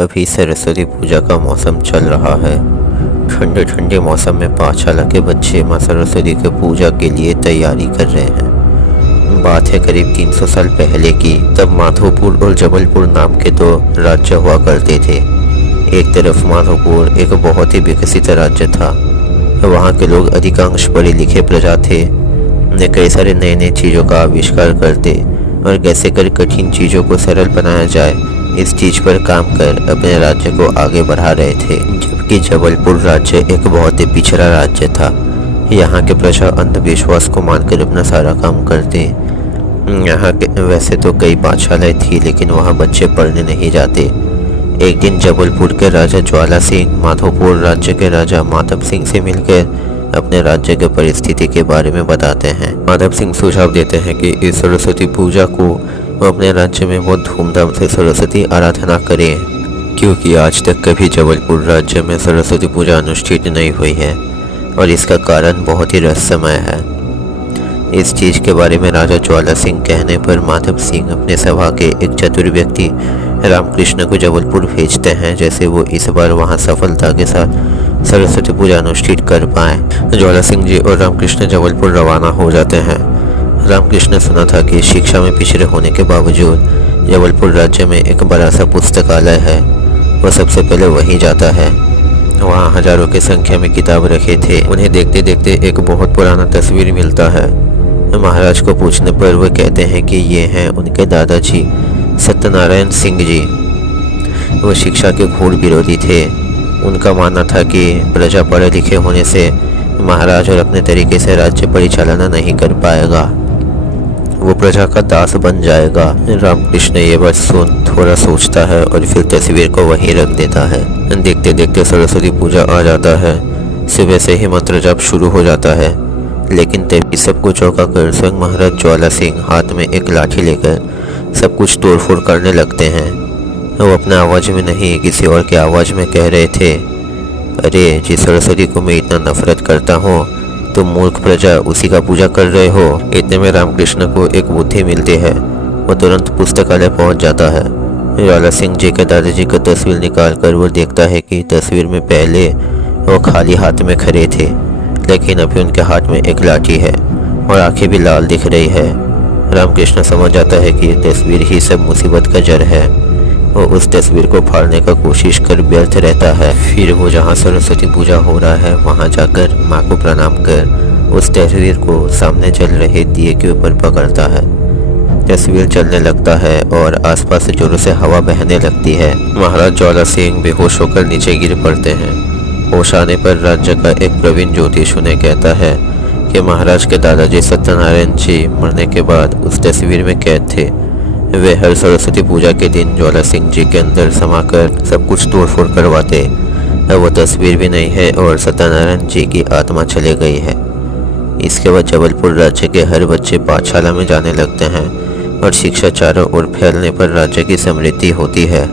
अभी सरस्वती पूजा का मौसम चल रहा है। ठंडे ठंडे मौसम में पाठशाला के बच्चे माँ सरस्वती के पूजा के लिए तैयारी कर रहे हैं। बात है करीब 300 साल पहले की। तब माधोपुर और जबलपुर नाम के दो राज्य हुआ करते थे। एक तरफ माधोपुर एक बहुत ही विकसित राज्य था। वहाँ के लोग अधिकांश पढ़े लिखे प्रजा थे। उन्हें कई सारे नए नए चीज़ों का आविष्कार करते और कैसे कर कठिन चीज़ों को सरल बनाया जाए इस चीज़ पर काम कर अपने राज्य को आगे बढ़ा रहे थे। जबकि जबलपुर राज्य एक बहुत ही पिछड़ा राज्य था। यहाँ के प्रजा अंधविश्वास को मानकर अपना सारा काम करते। यहाँ के वैसे तो कई पाठशालाएं थी, लेकिन वहाँ बच्चे पढ़ने नहीं जाते। एक दिन जबलपुर के राजा ज्वाला सिंह माधोपुर राज्य के राजा माधव सिंह से मिलकर अपने राज्य के परिस्थिति के बारे में बताते हैं। माधव सिंह सुझाव देते हैं कि इस सरस्वती पूजा को वो अपने राज्य में बहुत धूमधाम से सरस्वती आराधना करें, क्योंकि आज तक कभी जबलपुर राज्य में सरस्वती पूजा अनुष्ठित नहीं हुई है और इसका कारण बहुत ही रहस्यमय है। इस चीज़ के बारे में राजा ज्वाला सिंह कहने पर माधव सिंह अपने सभा के एक चतुर व्यक्ति रामकृष्ण को जबलपुर भेजते हैं, जैसे वो इस बार वहाँ सफलता के साथ सरस्वती पूजा अनुष्ठित कर पाए। ज्वाला सिंह जी और रामकृष्ण जबलपुर रवाना हो जाते हैं। रामकृष्ण सुना था कि शिक्षा में पिछड़े होने के बावजूद जबलपुर राज्य में एक बड़ा सा पुस्तकालय है। वह सबसे पहले वहीं जाता है। वहाँ हजारों की संख्या में किताब रखे थे। उन्हें देखते देखते एक बहुत पुराना तस्वीर मिलता है। महाराज को पूछने पर वह कहते हैं कि ये हैं उनके दादाजी सत्यनारायण सिंह जी। वो शिक्षा के घोर विरोधी थे। उनका मानना था कि प्रजा पढ़े लिखे होने से महाराज और अपने तरीके से राज्य परिचालना नहीं कर पाएगा, वो प्रजा का दास बन जाएगा। रामकृष्ण ये बात सुन थोड़ा सोचता है और फिर तस्वीर को वहीं रख देता है। देखते देखते सरस्वती पूजा आ जाता है। सुबह से ही मंत्र जाप शुरू हो जाता है, लेकिन तभी सबको चौंका कर स्वयं महाराज ज्वाला सिंह हाथ में एक लाठी लेकर सब कुछ तोड़फोड़ करने लगते हैं। वो अपने आवाज़ में नहीं किसी और के आवाज़ में कह रहे थे, अरे जिस सरस्वती को मैं इतना नफरत करता हूँ, तुम मूर्ख प्रजा उसी का पूजा कर रहे हो। इतने में रामकृष्ण को एक बुद्धि मिलती है। वो तुरंत पुस्तकालय पहुँच जाता है। ज्वाला सिंह जी के दादाजी का तस्वीर निकाल कर वो देखता है कि तस्वीर में पहले वो खाली हाथ में खड़े थे, लेकिन अभी उनके हाथ में एक लाठी है और आंखें भी लाल दिख रही है। रामकृष्ण समझ जाता है कि ये तस्वीर ही सब मुसीबत का जड़ है। वो उस तस्वीर को फाड़ने का कोशिश कर व्यर्थ रहता है। फिर वो जहाँ सरस्वती पूजा हो रहा है वहाँ जाकर माँ को प्रणाम कर उस तस्वीर को सामने जल रहे दिए के ऊपर पकड़ता है। तस्वीर चलने लगता है और आसपास से जोरों से हवा बहने लगती है। महाराज ज्वाला सिंह बेहोश होकर नीचे गिर पड़ते हैं। होश आने पर राज्य का एक प्रवीण ज्योतिष उन्हें कहता है कि महाराज के दादाजी सत्यनारायण जी मरने के बाद उस तस्वीर में कैद थे। वे हर सरस्वती पूजा के दिन ज्वाला सिंह जी के अंदर समाकर सब कुछ तोड़फोड़ करवाते। अब वो तस्वीर भी नहीं है और सत्यनारायण जी की आत्मा चले गई है। इसके बाद जबलपुर राज्य के हर बच्चे पाठशाला में जाने लगते हैं और शिक्षा चारों ओर फैलने पर राज्य की समृद्धि होती है।